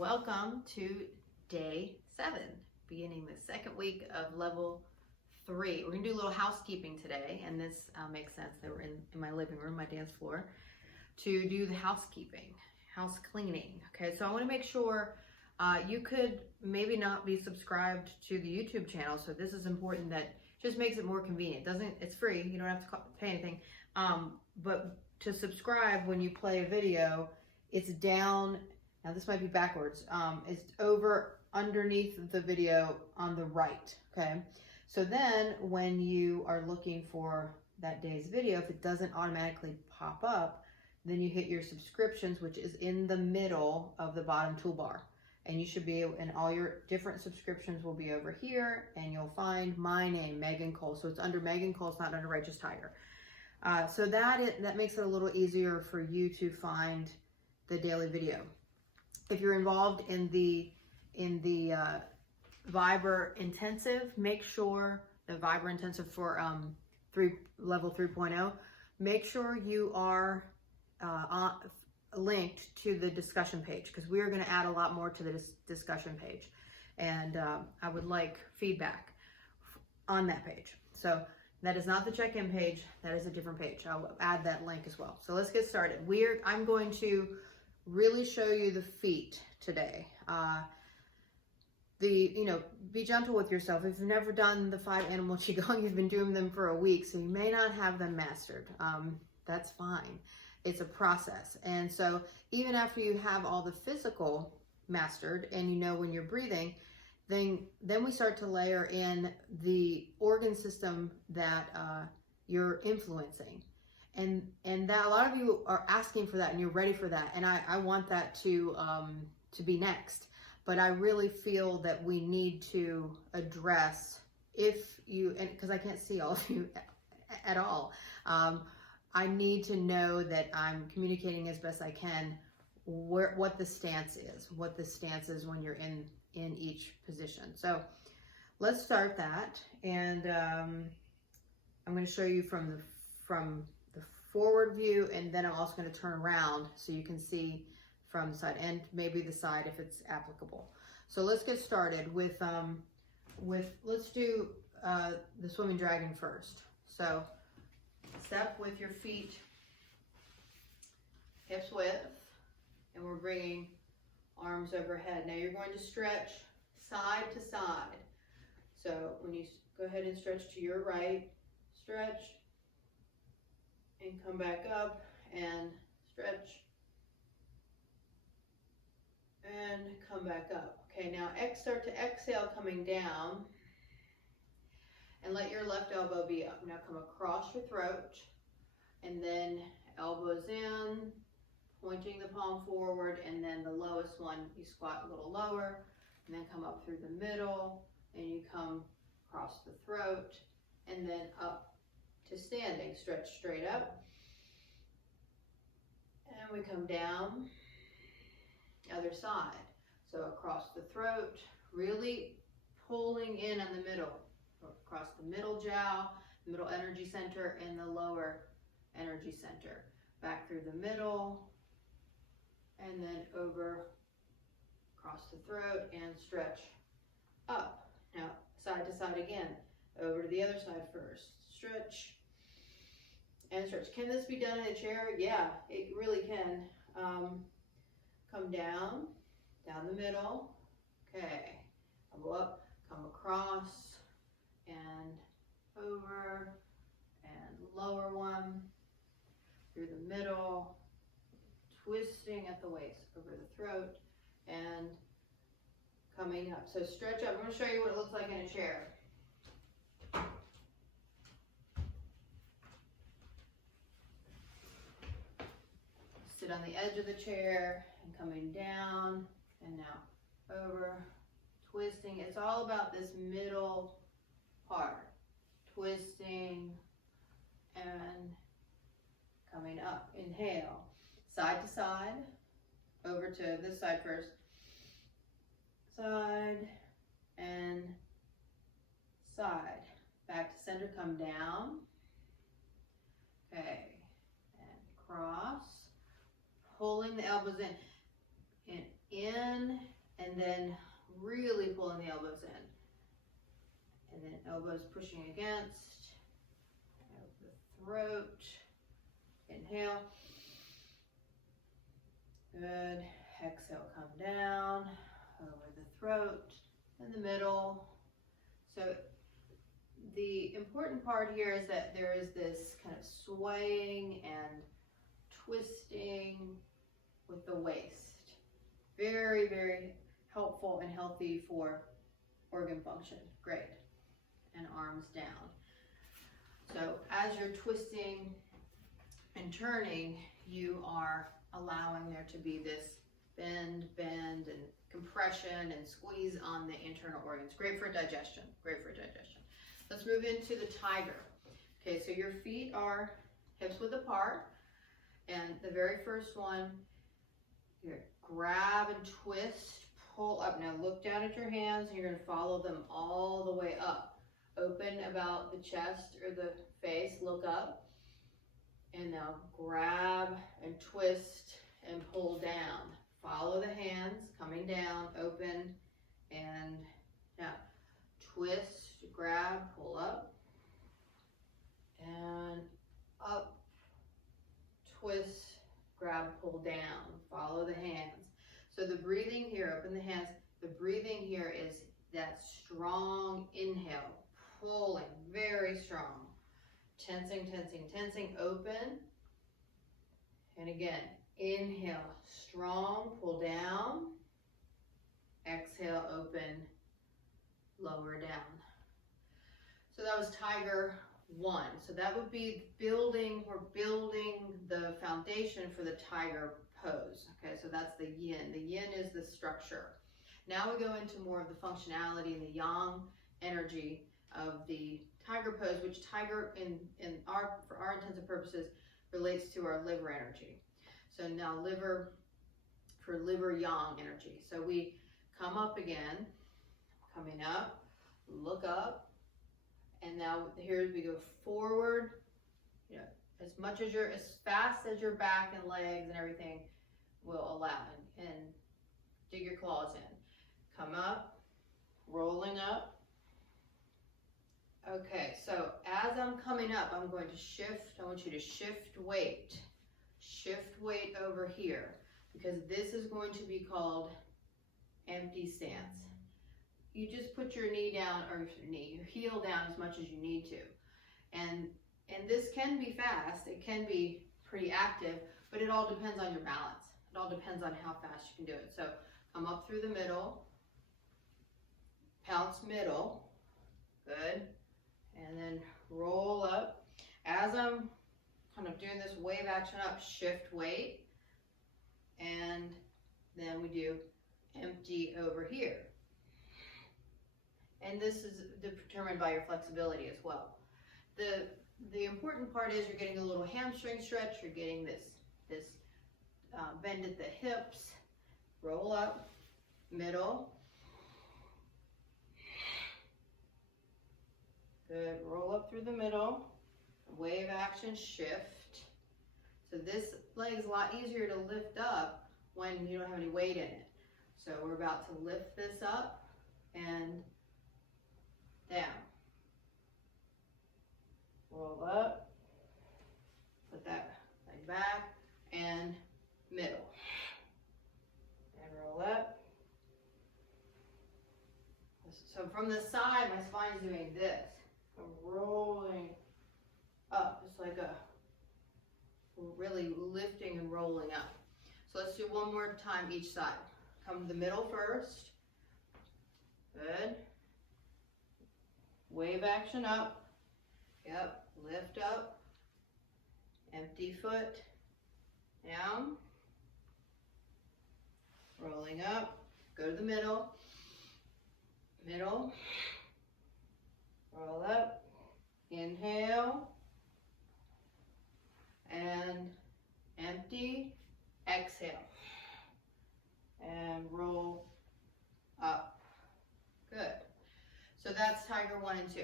Welcome to day 7, beginning the second week of level 3. We're gonna do a little housekeeping today, and this makes sense. They were in my living room, my dance floor, to do the housekeeping, house cleaning. Okay, so I wanna make sure you could maybe not be subscribed to the YouTube channel, so this is important. That just makes it more convenient. It's free, you don't have to pay anything. But to subscribe when you play a video, it's down. Now this might be backwards. It's over underneath the video on the right, okay? So then when you are looking for that day's video, if it doesn't automatically pop up, then you hit your subscriptions, which is in the middle of the bottom toolbar. And you should be able, and all your different subscriptions will be over here, and you'll find my name, Megan Cole. So it's under Megan Cole, it's not under Righteous Tiger. So that makes it a little easier for you to find the daily video. If you're involved in the Viber Intensive, make sure the Viber Intensive for level 3.0, make sure you are linked to the discussion page, because we are going to add a lot more to the discussion page, and I would like feedback on that page. So that is not the check-in page, that is a different page. I'll add that link as well. So let's get started. I'm going to really show you the feet today. Be gentle with yourself. If you've never done the 5 animal qigong, you've been doing them for a week, so you may not have them mastered. That's fine. It's a process. And so even after you have all the physical mastered and you know when you're breathing, then we start to layer in the organ system that you're influencing. And that a lot of you are asking for that, and you're ready for that. And I want that to be next. But I really feel that we need to address, because I can't see all of you at all. I need to know that I'm communicating as best I can what the stance is when you're in each position. So let's start that, and I'm going to show you from the forward view, and then I'm also going to turn around so you can see from the side, and maybe the side if it's applicable. So let's get started with let's do the swimming dragon first. So step with your feet hips width, and we're bringing arms overhead. Now you're going to stretch side to side. So when you go ahead and stretch to your right, stretch and come back up and stretch and come back up. Okay, now start to exhale, coming down, and let your left elbow be up. Now come across your throat, and then elbows in, pointing the palm forward, and then the lowest one, you squat a little lower, and then come up through the middle, and you come across the throat, and then up to standing. Stretch straight up, and we come down, other side. So across the throat, really pulling in the middle, across the middle jowl, middle energy center, and the lower energy center. Back through the middle, and then over across the throat, and stretch up. Now side to side again, over to the other side first. Stretch and stretch. Can this be done in a chair? Yeah, it really can. Come down the middle. Okay, I'll go up, come across, and over, and lower one, through the middle, twisting at the waist, over the throat, and coming up. So stretch up. I'm going to show you what it looks like in a chair. Sit on the edge of the chair and coming down, and now over, twisting. It's all about this middle part, twisting and coming up. Inhale, side to side, over to this side first, side and side, back to center, come down, okay, and cross, pulling the elbows in, and then really pulling the elbows in. And then elbows pushing against the throat. Inhale. Good. Exhale, come down over the throat, in the middle. So the important part here is that there is this kind of swaying and twisting with the waist. Very, very helpful and healthy for organ function. Great. And arms down. So as you're twisting and turning, you are allowing there to be this bend, and compression and squeeze on the internal organs. Great for digestion. Great for digestion. Let's move into the tiger. Okay, so your feet are hips width apart, and the very first one, here, grab and twist, pull up. Now look down at your hands, and you're going to follow them all the way up. Open about the chest or the face, look up, and now grab and twist and pull down. Follow the hands, coming down, open, and now twist, grab, pull up, and up, twist, grab, pull down. Follow the hands. So the breathing here, open the hands, the breathing here is that strong inhale, pulling, very strong. Tensing, tensing, tensing, open. And again, inhale, strong, pull down. Exhale, open, lower down. So that was Tiger 1. So that would be building, we're building the foundation for the tiger pose. Okay, so that's the yin. The yin is the structure. Now we go into more of the functionality and the yang energy of the tiger pose, which tiger for our intents and purposes relates to our liver energy. So now for liver yang energy. So we come up again, coming up, look up, and now here we go forward, you know, as fast as your back and legs and everything will allow, and dig your claws in. Come up, rolling up. Okay, so as I'm coming up, I'm going to shift. I want you to shift weight over here, because this is going to be called empty stance. You just put your knee down, or your heel down as much as you need to. And this can be fast, it can be pretty active, but it all depends on your balance. It all depends on how fast you can do it. So come up through the middle, pounce middle, good. And then roll up. As I'm kind of doing this wave action up, shift weight, and then we do empty over here. And this is determined by your flexibility as well. The important part is you're getting a little hamstring stretch, you're getting this bend at the hips, roll up, middle. Good, roll up through the middle, wave action, shift. So this leg is a lot easier to lift up when you don't have any weight in it. So we're about to lift this up and down. Roll up, put that leg back, and middle. And roll up. So from the side, my spine is doing this. I'm rolling up. It's like really lifting and rolling up. So let's do one more time each side. Come to the middle first. Good. Wave action up. Yep. Lift up. Empty foot. Down. Rolling up. Go to the middle. Middle. Roll up. Inhale. And empty. Exhale. And roll up. Good. So that's Tiger 1 and 2.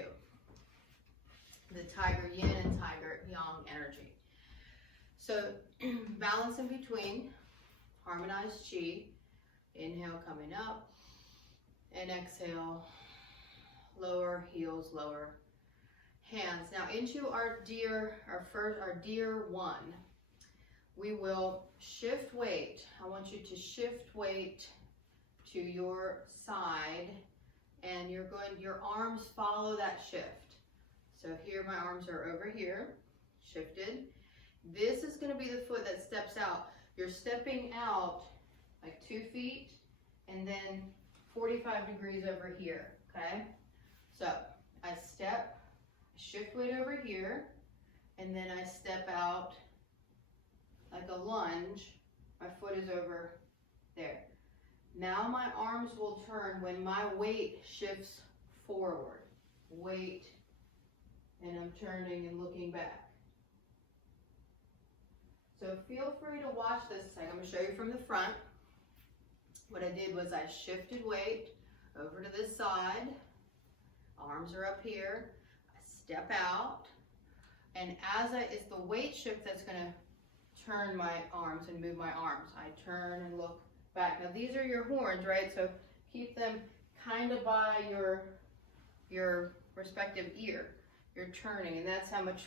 The Tiger Yin and Tiger Yang energy. So balance in between, harmonized Qi. Inhale, coming up, and exhale, lower heels, lower hands. Now into our deer one, we will shift weight. I want you to shift weight to your side, and your arms follow that shift. So here my arms are over here, shifted. This is going to be the foot that steps out. You're stepping out like 2 feet and then 45 degrees over here, okay? So I step, shift weight over here, and then I step out like a lunge. My foot is over there. Now my arms will turn when my weight shifts forward. Weight, and I'm turning and looking back. So feel free to watch this. I'm going to show you from the front. What I did was I shifted weight over to this side. Arms are up here. I step out. And it's the weight shift that's going to turn my arms and move my arms. I turn and look back. Now these are your horns, right? So keep them kind of by your respective ear. You're turning, and that's how much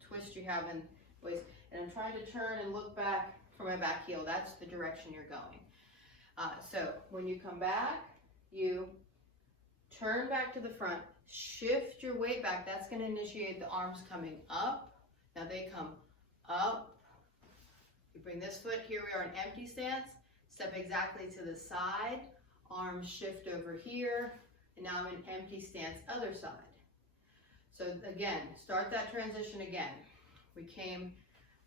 twist you have in waist. And I'm trying to turn and look back for my back heel. That's the direction you're going. So when you come back, you turn back to the front, shift your weight back. That's going to initiate the arms coming up. Now they come up. You bring this foot, here we are in empty stance. Step exactly to the side. Arms shift over here. And now I'm in empty stance, other side. So again, start that transition again. We came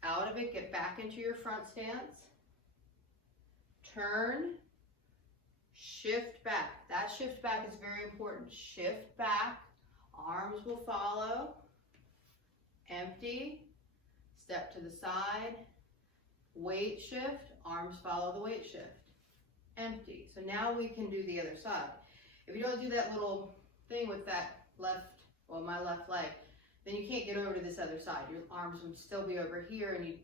out of it, get back into your front stance. Turn, shift back. That shift back is very important. Shift back, arms will follow. Empty, step to the side. Weight shift, arms follow the weight shift. Empty. So now we can do the other side. If you don't do that little thing with that my left leg, then you can't get over to this other side. Your arms would still be over here, and you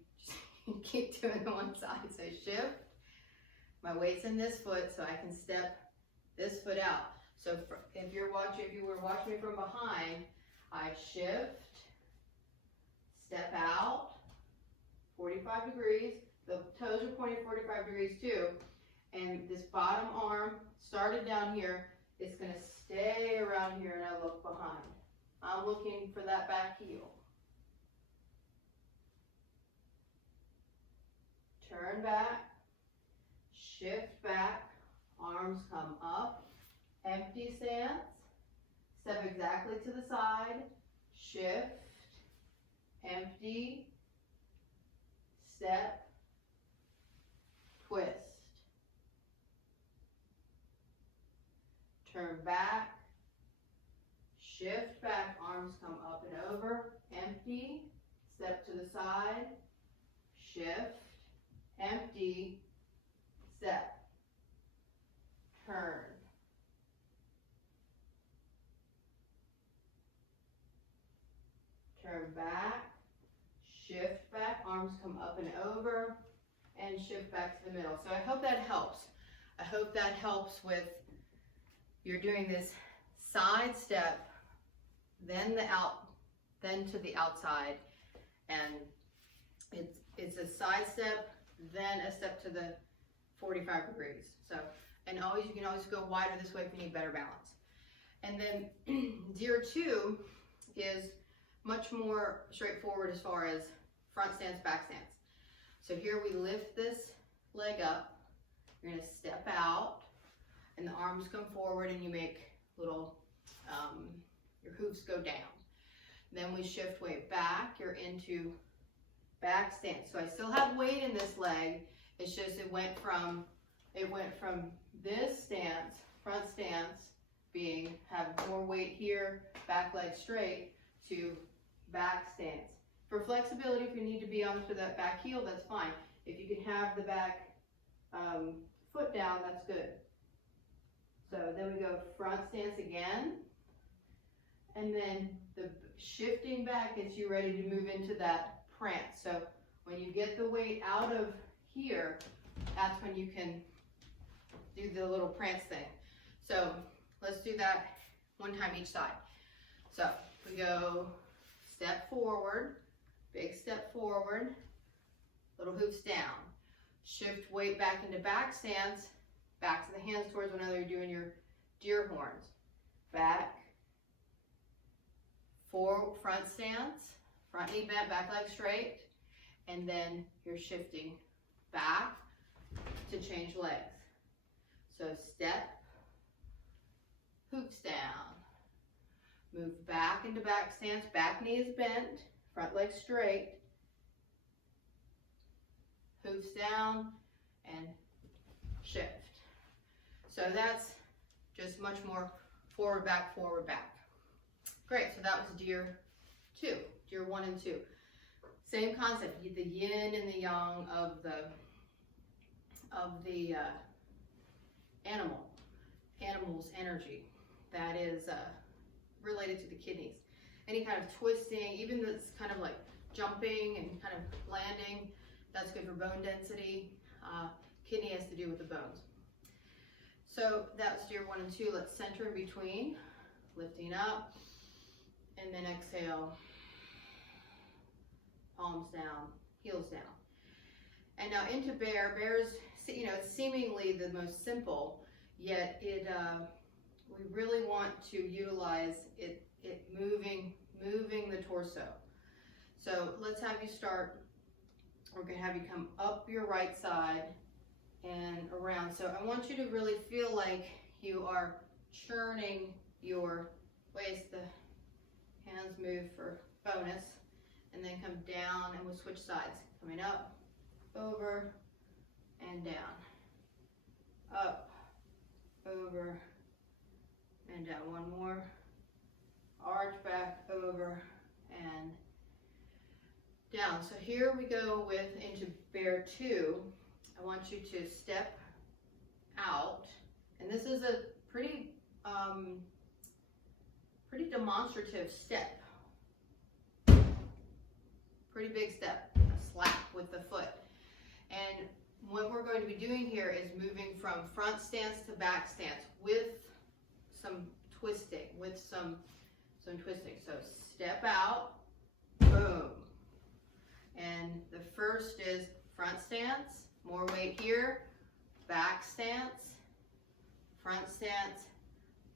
keep doing the one side. So shift. My weight's in this foot, so I can step this foot out. So if you were watching me from behind, I shift, step out, 45 degrees. The toes are pointing 45 degrees too. And this bottom arm started down here. It's going to stay around here, and I look behind. I'm looking for that back heel. Turn back, shift back, arms come up, empty stance, step exactly to the side, shift, empty, step, twist. Turn back, shift back, arms come up and over, empty, step to the side, shift, empty, step, turn. Turn back, shift back, arms come up and over, and shift back to the middle. So I hope that helps. I hope that helps with, you're doing this side step, then to the outside, and it's a side step, then a step to the 45 degrees. So, and you can always go wider this way if you need better balance. And then deer 2 is much more straightforward as far as front stance, back stance. So here we lift this leg up, you're gonna step out, and the arms come forward, and you make little, your hoofs go down. Then we shift weight back, you're into back stance. So I still have weight in this leg, it's just it went from this stance, front stance, have more weight here, back leg straight, to back stance. For flexibility, if you need to be onto that back heel, that's fine. If you can have the back foot down, that's good. So then we go front stance again, and then the shifting back gets you ready to move into that prance. So when you get the weight out of here, that's when you can do the little prance thing. So let's do that one time each side. So we go step forward, big step forward, little hoofs down. Shift weight back into back stance, back to the hands towards one another. You're doing your deer horns. Back, forward, front stance, front knee bent, back leg straight, and then you're shifting back to change legs. So step, hoops down, move back into back stance, back knee is bent, front leg straight, hoops down, and shift. So that's just much more forward, back, forward, back. Great, so that was deer 2, deer 1 and 2. Same concept, the yin and the yang of the animal's energy that is related to the kidneys. Any kind of twisting, even that's kind of like jumping and kind of landing, that's good for bone density. Kidney has to do with the bones. So that's deer 1 and 2. Let's center in between, lifting up, and then exhale, palms down, heels down. And now into bear. Bear's, you know, it's seemingly the most simple, yet it we really want to utilize it moving the torso. So let's have you start. We're going to have you come up your right side and around. So I want you to really feel like you are churning your waist. The hands move for bonus. And then come down, and we'll switch sides. Coming up, over, and down. Up, over, and down. One more. Arch back, over, and down. So here we go into bear 2. I want you to step out, and this is a pretty demonstrative step. Pretty big step, a slap with the foot. And what we're going to be doing here is moving from front stance to back stance with some twisting, So step out, boom. And the first is front stance, more weight here, back stance, front stance,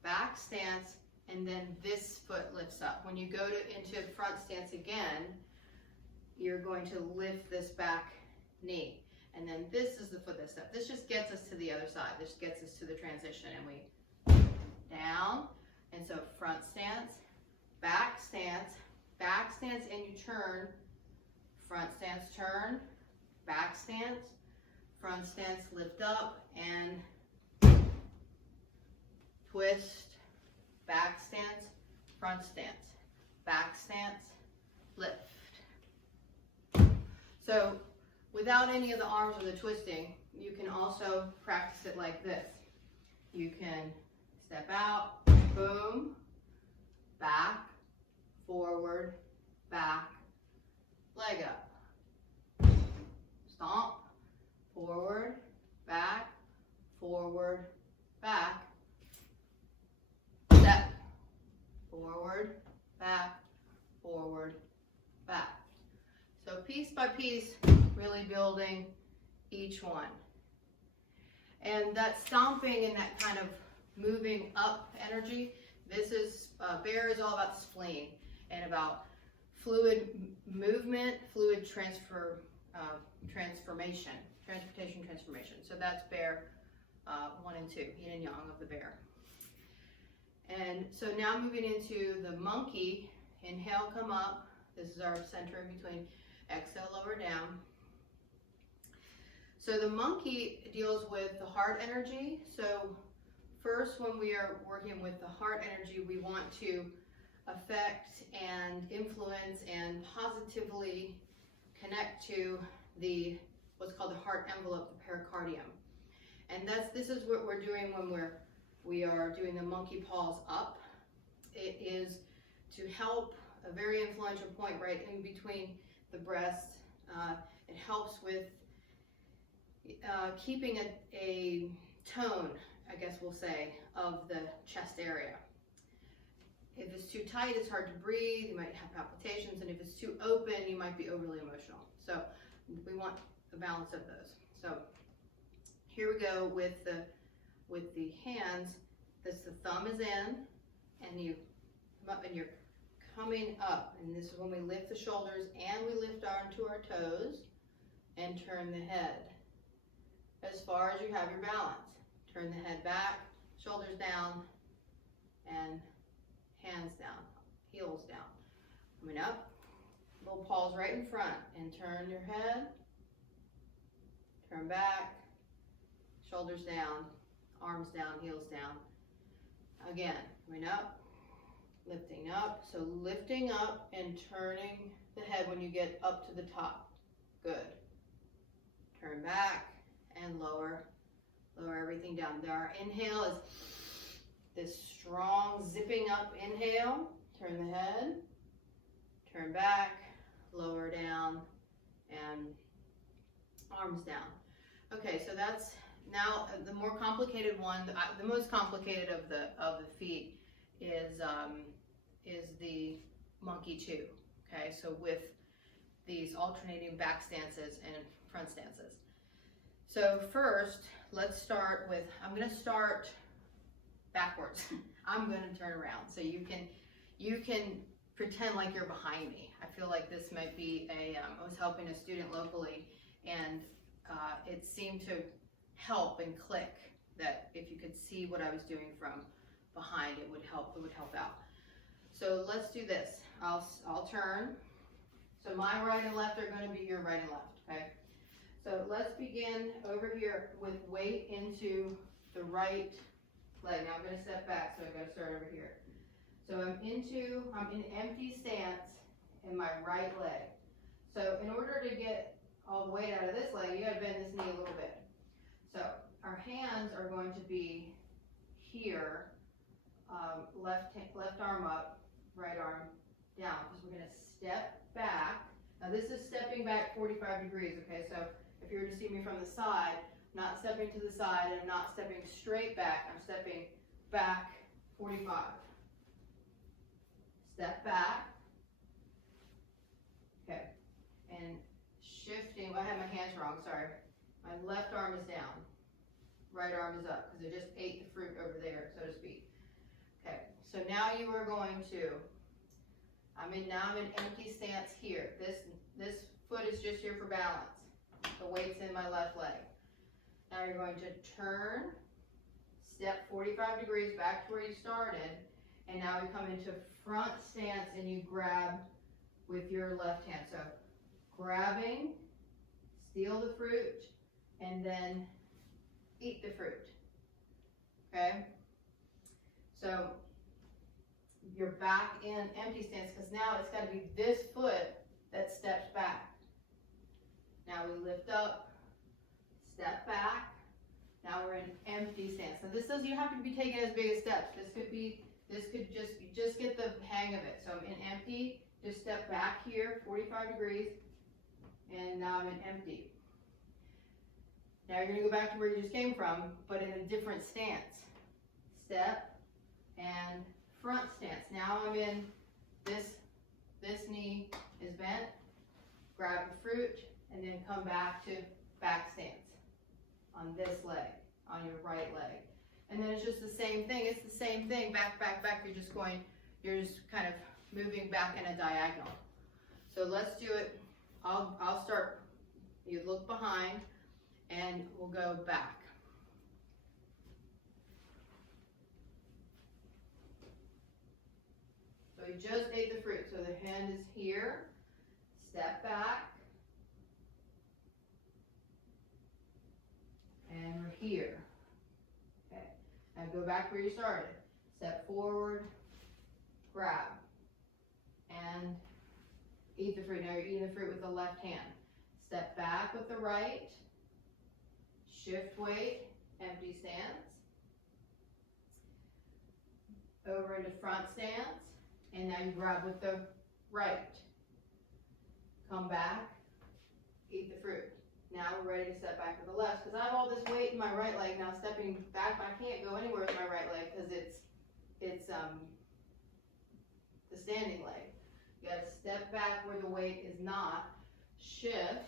back stance, and then this foot lifts up. When you go into front stance again, you're going to lift this back knee. And then this is the foot that's up. This just gets us to the other side. This gets us to the transition. And we down. And so front stance, back stance, and you turn. Front stance, turn, back stance, front stance, lift up, and twist, back stance, front stance, back stance, lift. So without any of the arms or the twisting, you can also practice it like this. You can step out, boom, back, forward, back, leg up, stomp, forward, back, step, forward, back. So piece by piece, really building each one. And that stomping and that kind of moving up energy, this is, bear is all about spleen and about fluid movement, fluid transportation. So that's bear 1 and 2, yin and yang of the bear. And so now moving into the monkey, inhale, come up. This is our center in between. Exhale, lower down. So the monkey deals with the heart energy. So first, when we are working with the heart energy, we want to affect and influence and positively connect to what's called the heart envelope, the pericardium. And this is what we're doing when we are doing the monkey paws up. It is to help a very influential point right in between the breasts. It helps with keeping a tone, I guess we'll say, of the chest area. If it's too tight, it's hard to breathe, you might have palpitations, and if it's too open, you might be overly emotional. So we want a balance of those. So here we go with the hands. The thumb is in, and you come up and you're coming up, and this is when we lift the shoulders and we lift onto our toes and turn the head as far as you have your balance. Turn the head back, shoulders down, and hands down, heels down. Coming up, little paws right in front, and turn your head, turn back, shoulders down, arms down, heels down. Again, coming up, lifting up. So lifting up and turning the head when you get up to the top. Good. Turn back and lower everything down. Our inhale is this strong zipping up inhale. Turn the head, turn back, lower down, and arms down. Okay, so that's now the more complicated one. The most complicated of the feet is the monkey 2. Okay, so with these alternating back stances and front stances. So first, let's start with, I'm going to start backwards. I'm going to turn around. So you can pretend like you're behind me. I feel like this might be I was helping a student locally, and it seemed to help and click that if you could see what I was doing from behind, it would help out. So let's do this. I'll turn. So my right and left are going to be your right and left, okay? So let's begin over here with weight into the right leg. Now I'm going to step back, so I've got to start over here. So I'm in empty stance in my right leg. So in order to get all the weight out of this leg, you got to bend this knee a little bit. So our hands are going to be here, left arm up, right arm down, because we're going to step back. Now this is stepping back 45 degrees, okay? So if you were to see me from the side, I'm not stepping to the side, and I'm not stepping straight back, I'm stepping back 45. Step back. Okay, and shifting, I have my hands wrong, sorry. My left arm is down, right arm is up, because I just ate the fruit over there, so to speak. Okay, so now you are going to, now I'm in empty stance here. This foot is just here for balance. The weight's in my left leg. Now you're going to turn, step 45 degrees back to where you started, and now you come into front stance and you grab with your left hand. So grabbing, steal the fruit, and then eat the fruit. Okay? So you're back in empty stance, because now it's got to be this foot that steps back. Now we lift up, step back. Now we're in empty stance. Now this doesn't, you have to be taking as big as steps. This could just get the hang of it. So I'm in empty, just step back here, 45 degrees, and now I'm in empty. Now you're gonna go back to where you just came from, but in a different stance. Step and front stance. Now I'm in this knee is bent, grab the fruit, and then come back to back stance on this leg, on your right leg. And then it's just the same thing. It's the same thing, back, back, back. You're just kind of moving back in a diagonal. So let's do it. I'll start, you look behind, and we'll go back. So we just ate the fruit. So the hand is here, step back, and we're here. Okay, now go back where you started. Step forward, grab, and eat the fruit. Now you're eating the fruit with the left hand. Step back with the right, shift weight, empty stance, over into front stance, and now you grab with the right. Come back, eat the fruit. Now we're ready to step back with the left, because I have all this weight in my right leg. Now stepping back, I can't go anywhere with my right leg because it's the standing leg. You got to step back where the weight is not, shift.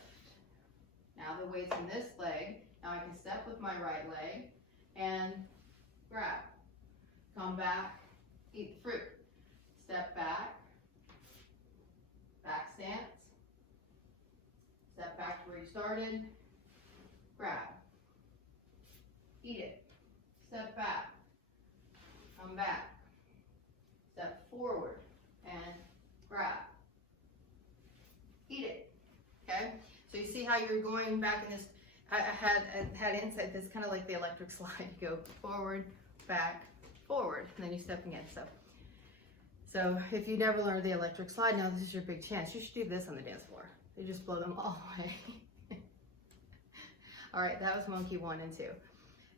Now the weight's in this leg. Now I can step with my right leg and grab. Come back, eat the fruit. Step back, back stance. Step back to where you started, grab. Eat it. Step back, come back. Step forward and grab. Eat it. Okay? So you see how you're going back in this, I had insight, this kind of like the electric slide. You go forward, back, forward, and then you step again. So if you never learned the electric slide, now this is your big chance. You should do this on the dance floor. You just blow them all away. All right, that was monkey 1 and 2.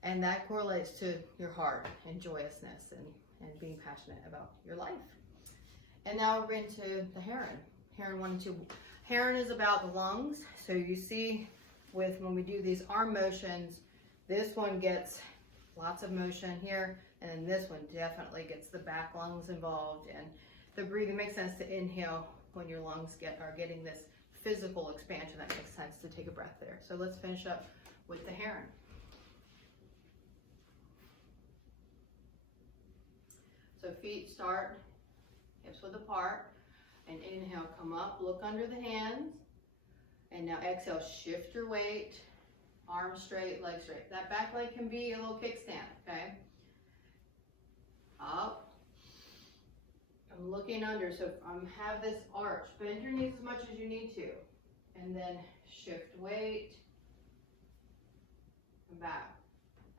And that correlates to your heart and joyousness and being passionate about your life. And now we're into the heron. Heron 1 and 2. Heron is about the lungs. So you see when we do these arm motions, this one gets lots of motion here, and then this one definitely gets the back lungs involved. And the breathing makes sense to inhale when your lungs are getting this physical expansion. That makes sense to take a breath there. So let's finish up with the heron. So feet start hips width apart, and inhale, come up, look under the hands, and now exhale, shift your weight, arms straight, legs straight. That back leg can be a little kickstand, okay? Up. I'm looking under, so have this arch. Bend your knees as much as you need to, and then shift weight, and back.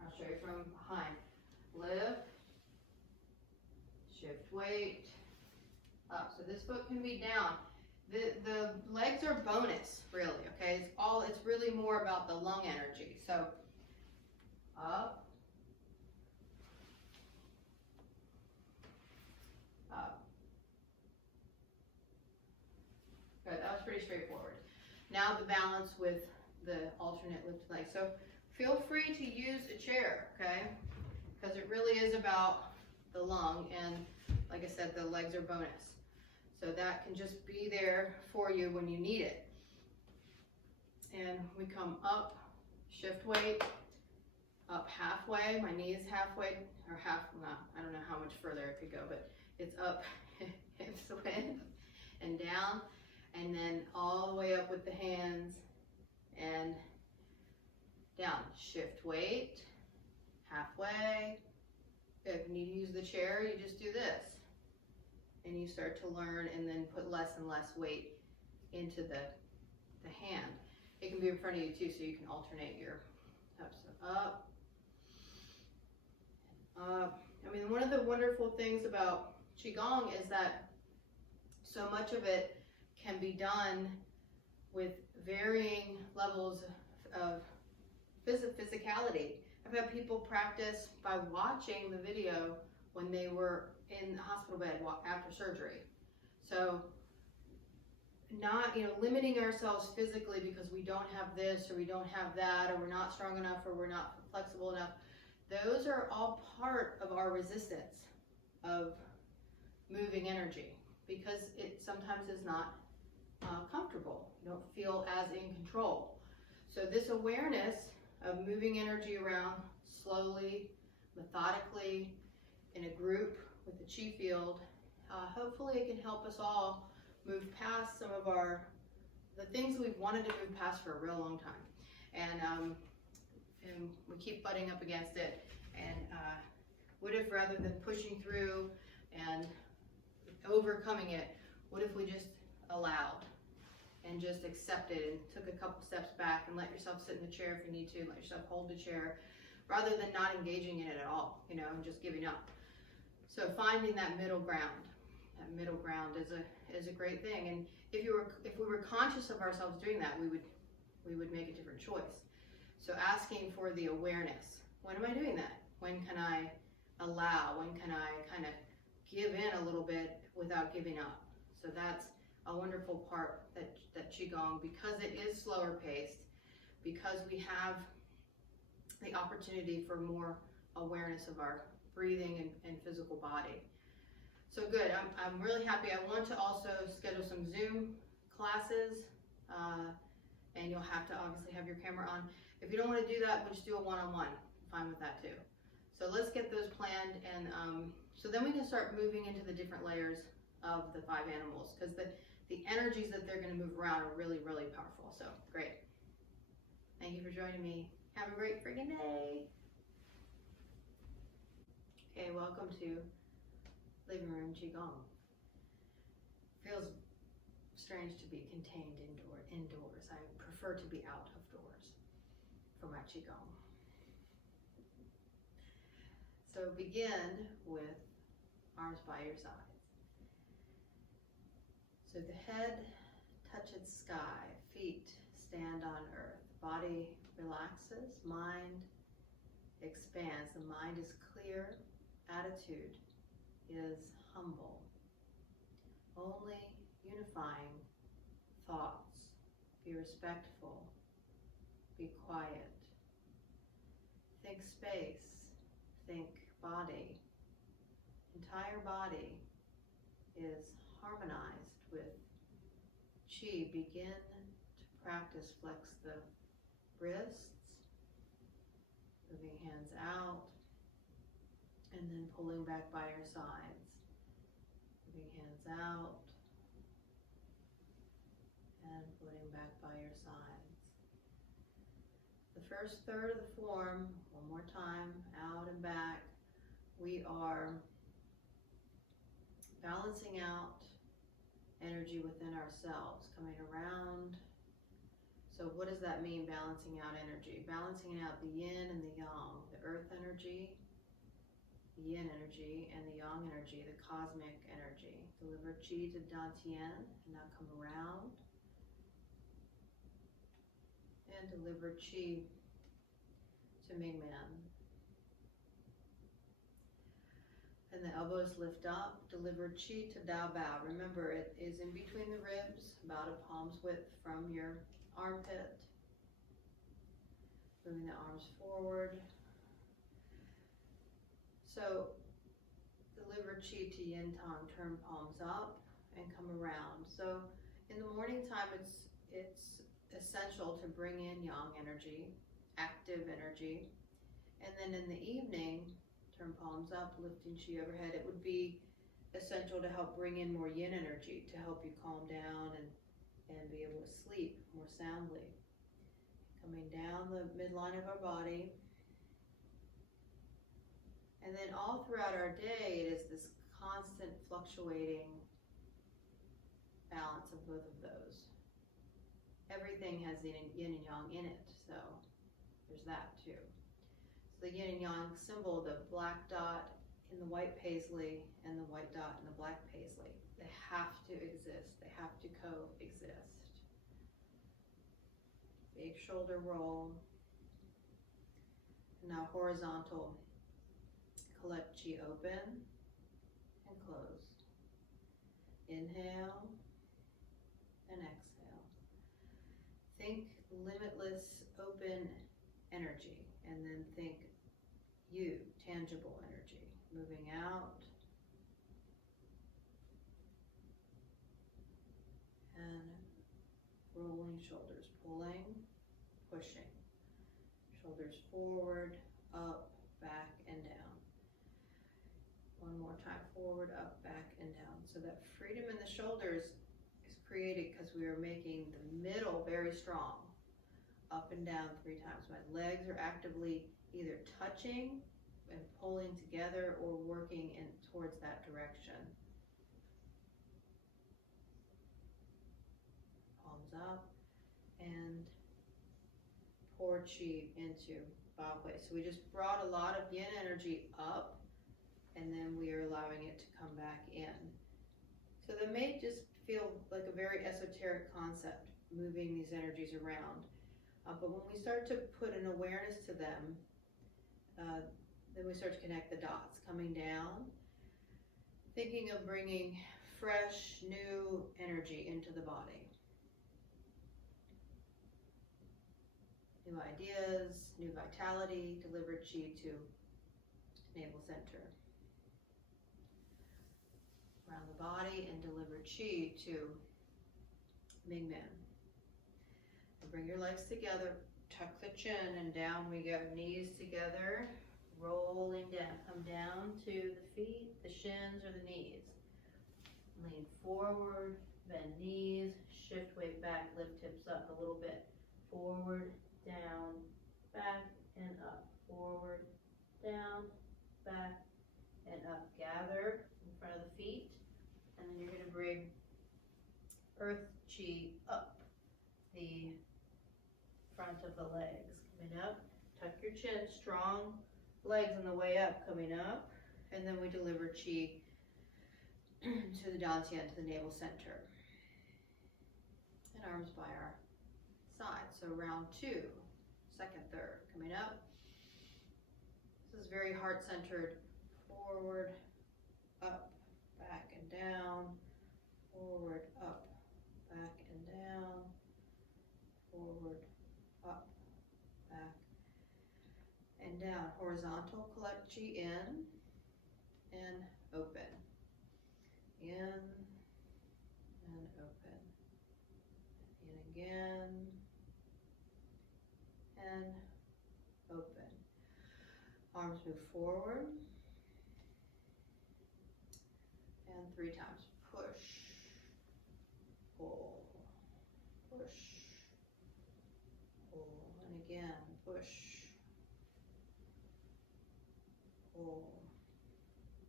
I'll show you from behind. Lift, shift weight, up. So this foot can be down. The legs are bonus, really, okay? It's really more about the lung energy. So up, up. Good, that was pretty straightforward. Now the balance with the alternate lifted leg. So feel free to use a chair, okay? Because it really is about the lung, and like I said, the legs are bonus. So that can just be there for you when you need it. And we come up, shift weight, up halfway. My knee is halfway, or half, not, I don't know how much further it could go, but it's up hips width and down, and then all the way up with the hands and down. Shift weight, halfway. If you need to use the chair, you just do this. And you start to learn and then put less and less weight into the hand. It can be in front of you too, so you can alternate your ups and up, and up. I mean, one of the wonderful things about Qigong is that so much of it can be done with varying levels of physicality. I've had people practice by watching the video when they were in the hospital bed after surgery. So not, limiting ourselves physically because we don't have this or we don't have that, or we're not strong enough or we're not flexible enough. Those are all part of our resistance of moving energy, because it sometimes is not comfortable. You don't feel as in control. So this awareness of moving energy around slowly, methodically, in a group with the chi field, hopefully it can help us all move past some of the things we've wanted to move past for a real long time. And we keep butting up against it. And what if, rather than pushing through and overcoming it, what if we just allowed and just accepted and took a couple steps back and let yourself sit in the chair if you need to, and let yourself hold the chair, rather than not engaging in it at all, and just giving up. So finding that middle ground is a great thing. And if we were conscious of ourselves doing that, we would make a different choice. So asking for the awareness. When am I doing that? When can I allow? When can I kind of give in a little bit without giving up? So that's a wonderful part that Qigong, because it is slower paced, because we have the opportunity for more awareness of our breathing and physical body. So good, I'm really happy. I want to also schedule some Zoom classes, and you'll have to obviously have your camera on. If you don't want to do that, we'll just do a one-on-one. Fine with that too. So let's get those planned, and so then we can start moving into the different layers of the 5 animals, because the energies that they're going to move around are really, really powerful. So great. Thank you for joining me. Have a great freaking day. Okay, welcome to Living Room Qigong. Feels strange to be contained indoors. I prefer to be out of doors for my Qigong. So begin with arms by your sides. So the head touches sky, feet stand on earth, body relaxes, mind expands. The mind is clear, attitude is humble. Only unifying thoughts. Be respectful. Be quiet. Think space. Think body. Entire body is harmonized with Qi. Begin to practice. Flex the wrists. Moving hands out. And then pulling back by your sides. Moving hands out. And pulling back by your sides. The first third of the form, one more time, out and back. We are balancing out energy within ourselves, coming around. So what does that mean, balancing out energy? Balancing out the yin and the yang, the earth energy, the yin energy, and the yang energy, the cosmic energy. Deliver Qi to Dantian, and now come around. And deliver Qi to Mingmen. And the elbows lift up. Deliver Qi to Dao Bao. Remember, it is in between the ribs, about a palm's width from your armpit. Moving the arms forward. So deliver Qi to Yin Tang, turn palms up and come around. So in the morning time, it's essential to bring in yang energy, active energy. And then in the evening, turn palms up, lifting Qi overhead. It would be essential to help bring in more yin energy, to help you calm down and be able to sleep more soundly. Coming down the midline of our body. And then all throughout our day, it is this constant fluctuating balance of both of those. Everything has yin and yang in it, so there's that too. So the yin and yang symbol, the black dot in the white paisley and the white dot in the black paisley, they have to exist. They have to coexist. Big shoulder roll. Now horizontal. Let Qi open and close. Inhale and exhale. Think limitless open energy, and then think you, tangible energy. Moving out and rolling shoulders, pulling, pushing. Shoulders forward, up, back, and down. One more time, forward, up, back, and down. So that freedom in the shoulders is created because we are making the middle very strong. Up and down 3 times. My legs are actively either touching and pulling together or working in towards that direction. Palms up and pour Qi into Bao Hui. So we just brought a lot of yin energy up, and then we are allowing it to come back in. So that may just feel like a very esoteric concept, moving these energies around. But when we start to put an awareness to them, then we start to connect the dots, coming down, thinking of bringing fresh, new energy into the body. new ideas, new vitality, deliver chi to navel center. Around the body and deliver chi to Ming Men. And bring your legs together, tuck the chin, and down we go. Knees together, rolling down. Come down to the feet, the shins or the knees. Lean forward, bend knees, shift weight back, lift hips up a little bit. Forward, down, back, and up. Forward, down, back, and up. Gather in front of the feet, and then you're going to bring earth chi up the front of the legs. Coming up, tuck your chin, strong legs on the way up, coming up, and then we deliver chi to the dantian, to the navel center. And arms by our side. So round 2, second, third, coming up. This is very heart-centered. Forward, up, back and down. Forward, up, back and down. Forward, up, back and down. Horizontal, collect chi in and open. In and open. In again and open. Arms move forward and 3 times. Push, pull, push, pull, and again, push, pull.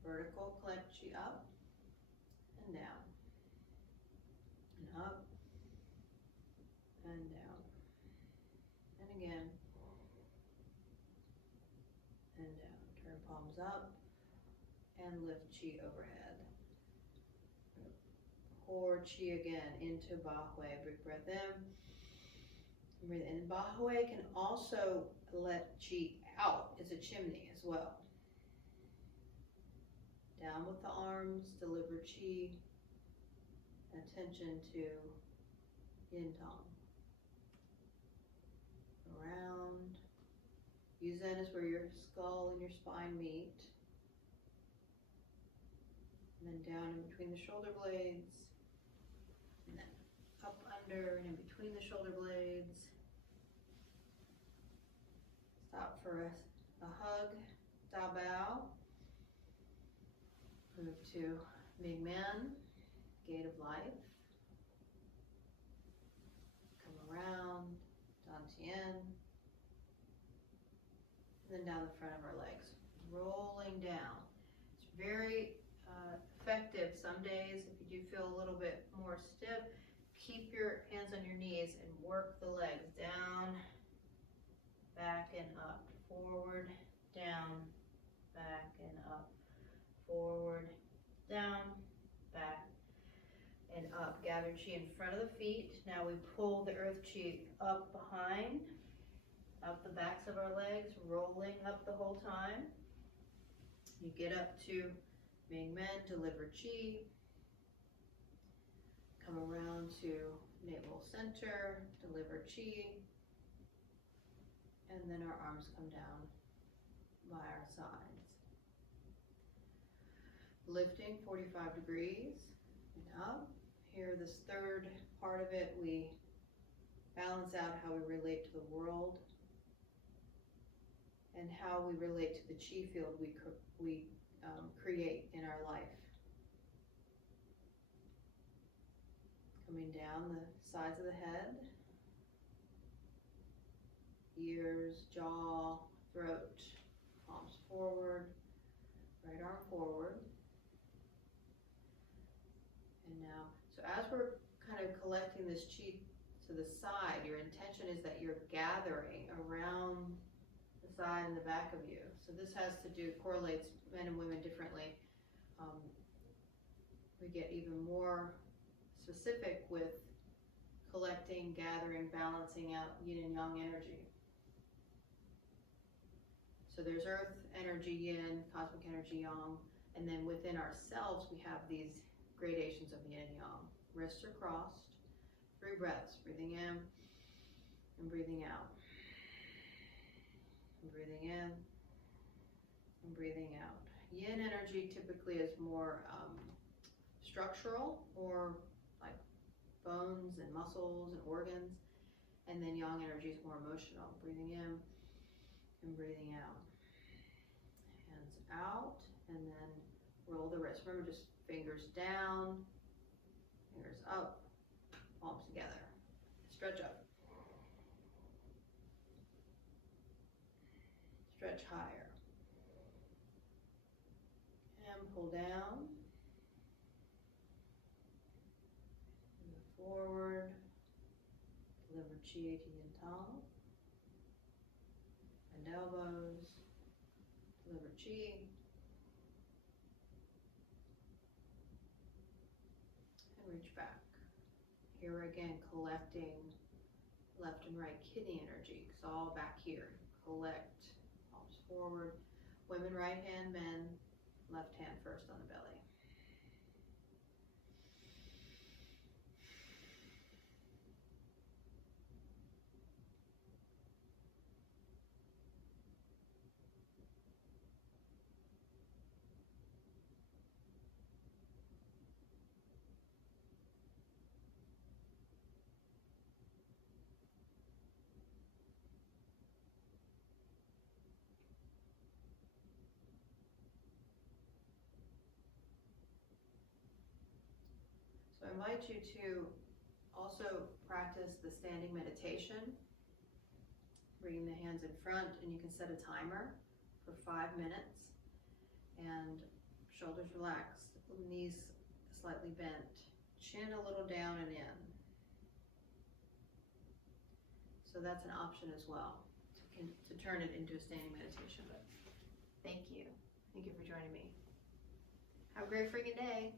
Vertical, collect chi up and down, and up, and down, and again, and down. Turn palms up, and lift chi overhead. Pour chi again into Bahue. Big breath in, breathe in. Bahue can also let chi out. It's a chimney as well. Down with the arms, deliver chi, attention to yin tong. Around. Yuzen is where your skull and your spine meet. And then down in between the shoulder blades. And then up under and in between the shoulder blades. Stop for a hug, Da Bao. Move to Ming Men, Gate of Life. Come around, Dantian. And then down the front of our legs, rolling down. It's very effective some days. If you do feel a little bit more stiff, keep your hands on your knees and work the legs down, back and up, forward, down, back and up. Forward, down, back, and up. Gather chi in front of the feet. Now we pull the earth chi up behind, up the backs of our legs, rolling up the whole time. You get up to Ming Men, deliver chi. Come around to navel center, deliver chi. And then our arms come down by our sides. Lifting 45 degrees and up. Here, this third part of it, we balance out how we relate to the world and how we relate to the chi field we create in our life. Coming down the sides of the head, ears, jaw, throat, palms forward, right arm forward. And now, so as we're kind of collecting this chi to the side, your intention is that you're gathering around the side and the back of you. So this correlates men and women differently. We get even more specific with collecting, gathering, balancing out yin and yang energy. So there's earth energy, yin, cosmic energy, yang, and then within ourselves we have these gradations of yin and yang. Wrists are crossed, 3 breaths, breathing in and breathing out. and breathing in and breathing out. Yin energy typically is more structural, or like bones and muscles and organs. And then yang energy is more emotional. Breathing in and breathing out. Hands out, and then roll the wrist. Remember, just fingers down, fingers up, palms together. Stretch up. Stretch higher. And pull down. Move forward. Deliver chi to yin tong. Bend elbows. Deliver chi. And reach back. Here again, collecting left and right kidney energy. It's all back here. Collect. Palms forward. Women right hand, men left hand first on the belly. So I invite you to also practice the standing meditation, bringing the hands in front, and you can set a timer for 5 minutes, and shoulders relaxed, knees slightly bent, chin a little down and in. So that's an option as well, to turn it into a standing meditation. But thank you for joining me. Have a great freaking day.